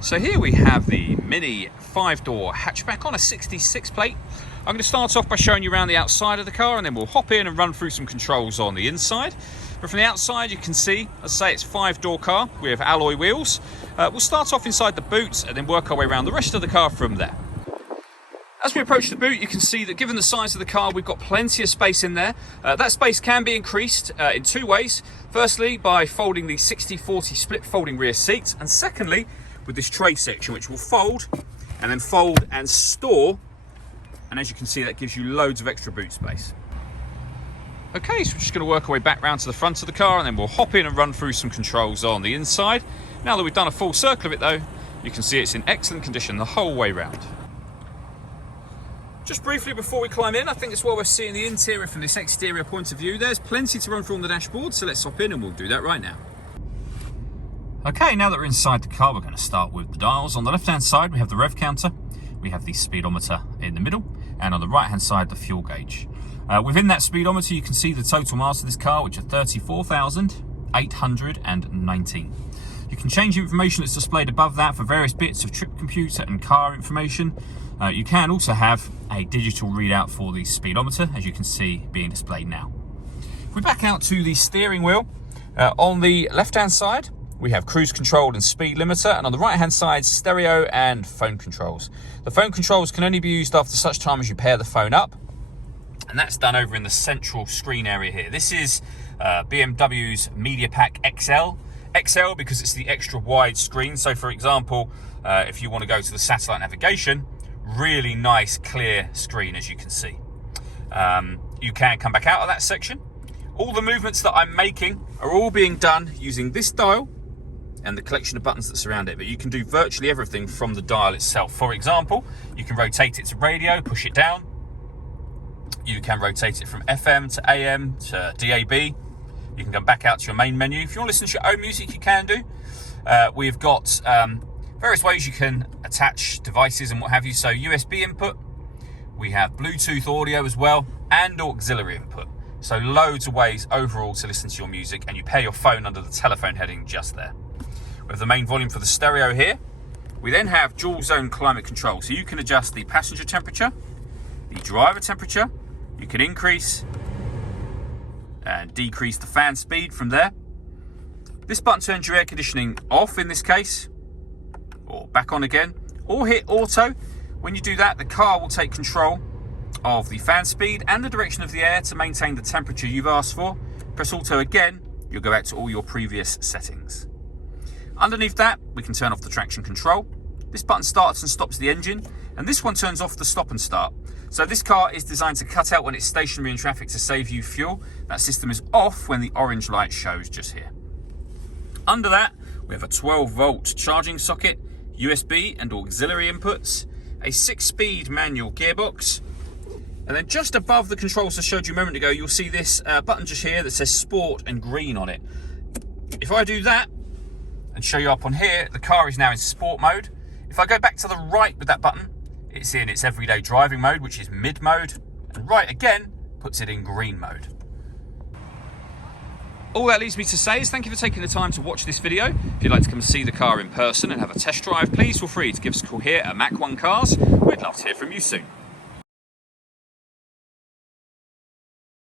So here we have the Mini 5-door hatchback on a 66 plate. I'm going to start off by showing you around the outside of the car, and then we'll hop in and run through some controls on the inside. But from the outside you can see, as I say, it's a 5-door car with alloy wheels. We'll start off inside the boot and then work our way around the rest of the car from there. As we approach the boot, you can see that given the size of the car, we've got plenty of space in there. That space can be increased in two ways. Firstly, by folding the 60/40 split folding rear seat, and secondly, with this tray section, which will fold and store. And as you can see, that gives you loads of extra boot space. Okay, so we're just going to work our way back round to the front of the car, and then we'll hop in and run through some controls on the inside. Now that we've done a full circle of it though, you can see it's in excellent condition the whole way round. Just briefly before we climb in, I think it's well worth seeing the interior from this exterior point of view. There's plenty to run through on the dashboard, so let's hop in and we'll do that right now. Okay, now that we're inside the car, we're going to start with the dials. On the left-hand side, we have the rev counter, we have the speedometer in the middle, and on the right-hand side, the fuel gauge. Within that speedometer, you can see the total miles of this car, which are 34,819. You can change the information that's displayed above that for various bits of trip computer and car information. You can also have a digital readout for the speedometer, as you can see being displayed now. If we back out to the steering wheel, on the left-hand side, we have cruise control and speed limiter, and on the right hand side, stereo and phone controls. The phone controls can only be used after such time as you pair the phone up, and that's done over in the central screen area here. This is BMW's Media Pack XL. XL because it's the extra wide screen, so for example, if you want to go to the satellite navigation, really nice clear screen, as you can see. You can come back out of that section. All the movements that I'm making are all being done using this dial and the collection of buttons that surround it, but you can do virtually everything from the dial itself. For example, you can rotate it to radio, push it down. You can rotate it from FM to AM to DAB. You can come back out to your main menu. If you want to listen to your own music, you can do. We've got various ways you can attach devices and what have you. So USB input, we have Bluetooth audio as well, and auxiliary input. So loads of ways overall to listen to your music, and you pair your phone under the telephone heading just there. We have the main volume for the stereo here. We then have dual zone climate control. So you can adjust the passenger temperature, the driver temperature. You can increase and decrease the fan speed from there. This button turns your air conditioning off in this case, or back on again, or hit auto. When you do that, the car will take control of the fan speed and the direction of the air to maintain the temperature you've asked for. Press auto again, you'll go back to all your previous settings. Underneath that, we can turn off the traction control. This button starts and stops the engine, and this one turns off the stop and start. So this car is designed to cut out when it's stationary in traffic to save you fuel. That system is off when the orange light shows just here. Under that, we have a 12-volt charging socket, USB and auxiliary inputs, a 6-speed manual gearbox, and then just above the controls I showed you a moment ago, you'll see this button just here that says Sport and green on it. If I do that and show you up on here, the car is now in sport mode. If I go back to the right with that button, it's in its everyday driving mode, which is mid mode, and right again puts it in green mode. All that leaves me to say is thank you for taking the time to watch this video. If you'd like to come and see the car in person and have a test drive, please feel free to give us a call here at Mach 1 Cars. We'd love to hear from you soon.